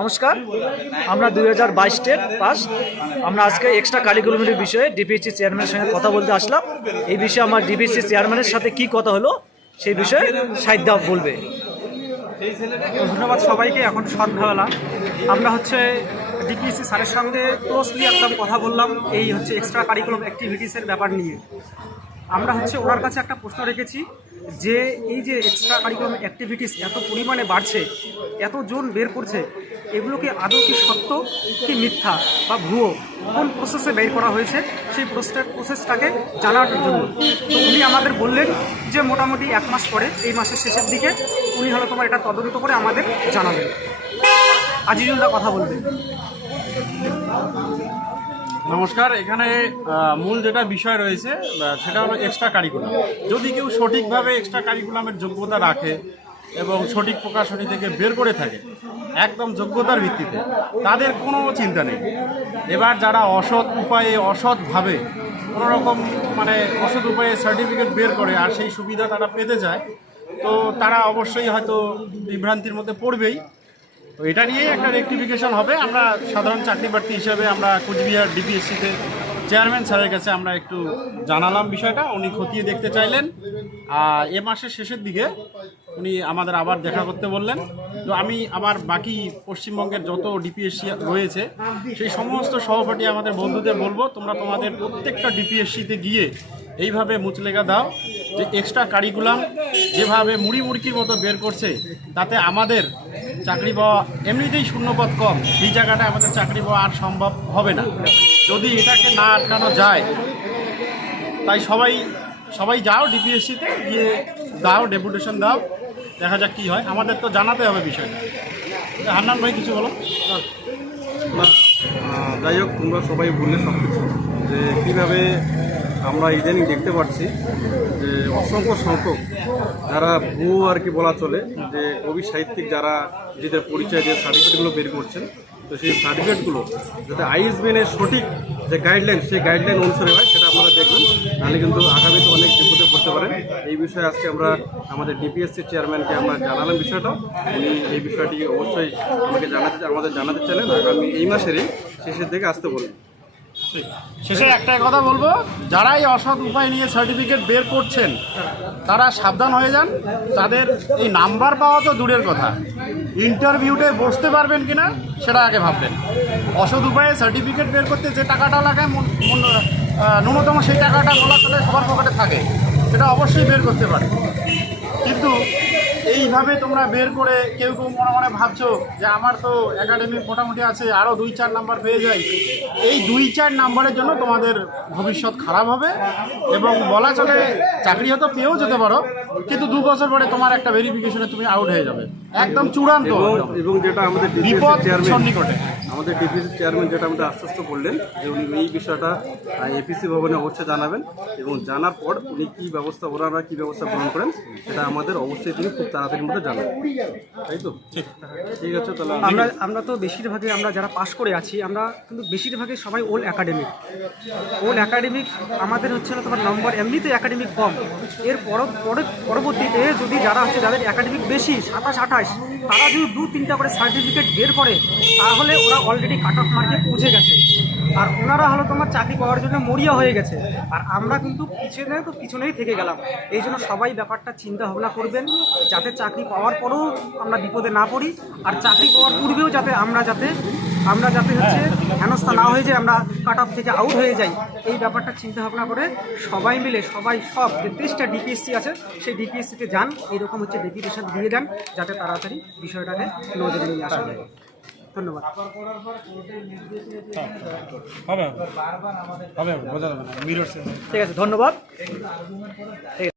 নমস্কার, আমরা দুই হাজার বাইশ পাস। আমরা আজকে এক্সট্রা কারিকুলামের বিষয়ে ডিপিএসসি চেয়ারম্যানের সঙ্গে কথা বলতে আসলাম। এই বিষয়ে আমার ডিপিএসসি চেয়ারম্যানের সাথে কি কথা হলো, সেই বিষয়ে সাহিত্যা বলবে। ধন্যবাদ সবাইকে, এখন সন্ধ্যাবেলা। আমরা হচ্ছে ডিপিএসসি স্যারের সঙ্গে ক্লোজলি একদম কথা বললাম। এই হচ্ছে এক্সট্রা কারিকুলাম অ্যাক্টিভিটিসের ব্যাপার নিয়ে। আমরা হচ্ছে ওনার কাছে একটা প্রশ্ন রেখেছি যে এই যে এক্সট্রা কারিকুলাম অ্যাক্টিভিটিস এত পরিমাণে বাড়ছে এত জন বের করছে এগুলোকে আদৌ কি সত্য কি মিথ্যা বা ভুয়ো? কোন প্রসেসে বের করা হয়েছে? সেই প্রসেসটা প্রসেসটাকে জানার জন্য। তো উনি আমাদের বললেন যে মোটামুটি এক মাস পরে, এই মাসের শেষের দিকে উনি হলো তোমার এটা তদন্ত করে আমাদের জানাবেন। আজিজুল্লাহ কথা বলবেন। নমস্কার, এখানে মূল যেটা বিষয় রয়েছে সেটা হলো এক্সট্রা কারিকুলাম যদি কেউ সঠিকভাবে এক্সট্রা কারিকুলামের যোগ্যতা রাখে এবং সঠিক প্রকাশনী থেকে বের করে থাকে, একদম যোগ্যতার ভিত্তিতে, তাদের কোনো চিন্তা নেই। এবার যারা অসৎ উপায়ে অসৎভাবে কোনো রকম মানে অসৎ উপায়ে সার্টিফিকেট বের করে আর সেই সুবিধা তারা পেতে চায়, তো তারা অবশ্যই হয়তো বিভ্রান্তির মধ্যে পড়বেই। তো এটা নিয়েই একটা রেক্টিফিকেশন হবে। আমরা সাধারণ চাকরি প্রার্থী হিসেবে আমরা কুচবিহার ডিপিএসসিতে চেয়ারম্যান স্যারের কাছে আমরা একটু জানালাম বিষয়টা। উনি খতিয়ে দেখতে চাইলেন। আর এ মাসের শেষের দিকে উনি আমাদের আবার দেখা করতে বললেন। তো আমি আমার বাকি পশ্চিমবঙ্গের যত ডিপিএসসি রয়েছে, সেই সমস্ত সহপাঠী আমাদের বন্ধুদের বলব, তোমরা তোমাদের প্রত্যেকটা ডিপিএসসিতে গিয়ে এইভাবে মুচলেগা দাও, যে এক্সট্রা কারিকুলাম যেভাবে মুড়ি মুড়কির মতো বের করছে, তাতে আমাদের চাকরি পাওয়া এমনিতেই শূন্যপদ কম। সেই জায়গাটা আমাদের চাকরি পাওয়া আর সম্ভব হবে না। যদি এটাকে না আটকানো যায়, তাই সবাই সবাই যাও ডিপিএসসিতে, গিয়ে দাও, ডেপুটেশন দাও, দেখা যাক কী হয়। আমাদের তো জানাতে হবে বিষয়টা। হান্নান ভাই, কিছু বলো? যাই হোক, তোমরা সবাই বললে সব কিছু যে কীভাবে আমরা ইদানিং দেখতে পাচ্ছি যে অসংখ্য সংখ্যক যারা ভুয়ো আর কি বলা চলে, যে কবি সাহিত্যিক যারা নিজেদের পরিচয় দিয়ে সার্টিফিকেটগুলো বের করছেন, তো সেই সার্টিফিকেটগুলো যাতে আইএসবিএনের সঠিক যে গাইডলাইন সেই গাইডলাইন অনুসারে হয়, সেটা আপনারা দেখবেন। তাহলে কিন্তু আগামীতে অনেক বিপদে পড়তে পারেন। এই বিষয়ে আজকে আমরা আমাদের ডিপিএসসি চেয়ারম্যানকে আমরা জানালাম বিষয়টা। উনি এই বিষয়টি অবশ্যই আমাকে জানাতে আমাদের জানাতে চাইলেন। আগামী এই মাসেরই শেষের দিকে আসতে বলুন শেষে একটাই কথা বলব যারা এই অসৎ উপায় নিয়ে সার্টিফিকেট বের করছেন, তারা সাবধান হয়ে যান। তাদের এই নাম্বার পাওয়া তো দূরের কথা। ইন্টারভিউতে বসতে পারবেন কিনা, সেটা আগে ভাববেন। অসৎ উপায়ে সার্টিফিকেট বের করতে যে টাকাটা মন- ন্যূনতম সেই টাকাটা বলা চলে সবার পকেটে থাকে। সেটা অবশ্যই বের করতে পারে কিন্তু এইভাবে তোমরা বের করে কেউ কেউ মনে মনে ভাবছ যে আমার তো একাডেমি মোটামুটি আছে আরও দুই চার নাম্বার পেয়ে যায় এই দুই চার নাম্বারের জন্য তোমাদের ভবিষ্যৎ খারাপ হবে এবং বলা চলে চাকরি হয়তো পেয়েও যেতে পারো, কিন্তু দু বছর পরে তোমার একটা ভেরিফিকেশনে তুমি আউট হয়ে যাবে। একদম চূড়ান্ত। এবং যেটা আমাদের বিপদ আমাদের ডিপিএসসি চেয়ারম্যান যেটা আমাদের আশ্বস্ত করলেন যে উনি এই বিষয়টা এপিসি ভবনে অবশ্যই জানাবেন এবং জানার পর উনি কী ব্যবস্থা ওনারা কী ব্যবস্থা গ্রহণ করেন সেটা আমাদের অবশ্যই তিনি খুব তাড়াতাড়ির মধ্যে জানাবেন। তাই তো? ঠিক। আছে তাহলে আমরা আমরা তো বেশিরভাগই আমরা যারা পাশ করে আছি আমরা কিন্তু বেশিরভাগই সবাই ওল একাডেমিক ওল একাডেমিক আমাদের হচ্ছে না তোমার নম্বর এমনিতে একাডেমিক কম। এর পর পরে- পরবর্তীতে যদি যারা হচ্ছে যাদের একাডেমিক বেশি সাতাশ আঠাশ তারা যদি দু তিনটা করে সার্টিফিকেট বের করে, তাহলে ওরা অলরেডি কাট অফ মার্কে পৌঁছে গেছে। আর ওনারা হলো তোমার চাকরি পাওয়ার জন্য মরিয়া হয়ে গেছে। আর আমরা কিন্তু পিছনে তো পিছনেই থেকে গেলাম। এই জন্য সবাই ব্যাপারটা চিন্তা ভাবনা করবেন, যাতে চাকরি পাওয়ার পরেও আমরা বিপদে না পড়ি, আর চাকরি পাওয়ার পূর্বেও যাতে আমরা যাতে আমরা যাতে হচ্ছে হেনস্থা না হয়ে যায়, আমরা কাট অফ থেকে আউট হয়ে যাই। এই ব্যাপারটা চিন্তা ভাবনা করে সবাই মিলে, সবাই সব তেত্রিশটা ডিপিএসসি আছে, সেই ডিপিএসসিতে যান, এইরকম হচ্ছে ডেপুটেশন দিয়ে দেন, যাতে তাড়াতাড়ি বিষয়টাকে নজরে নিয়ে আসা যায়। ধন্যবাদ। হবে হবে। হবে বোঝা যাবে না। মিরর ঠিক আছে ধন্যবাদ।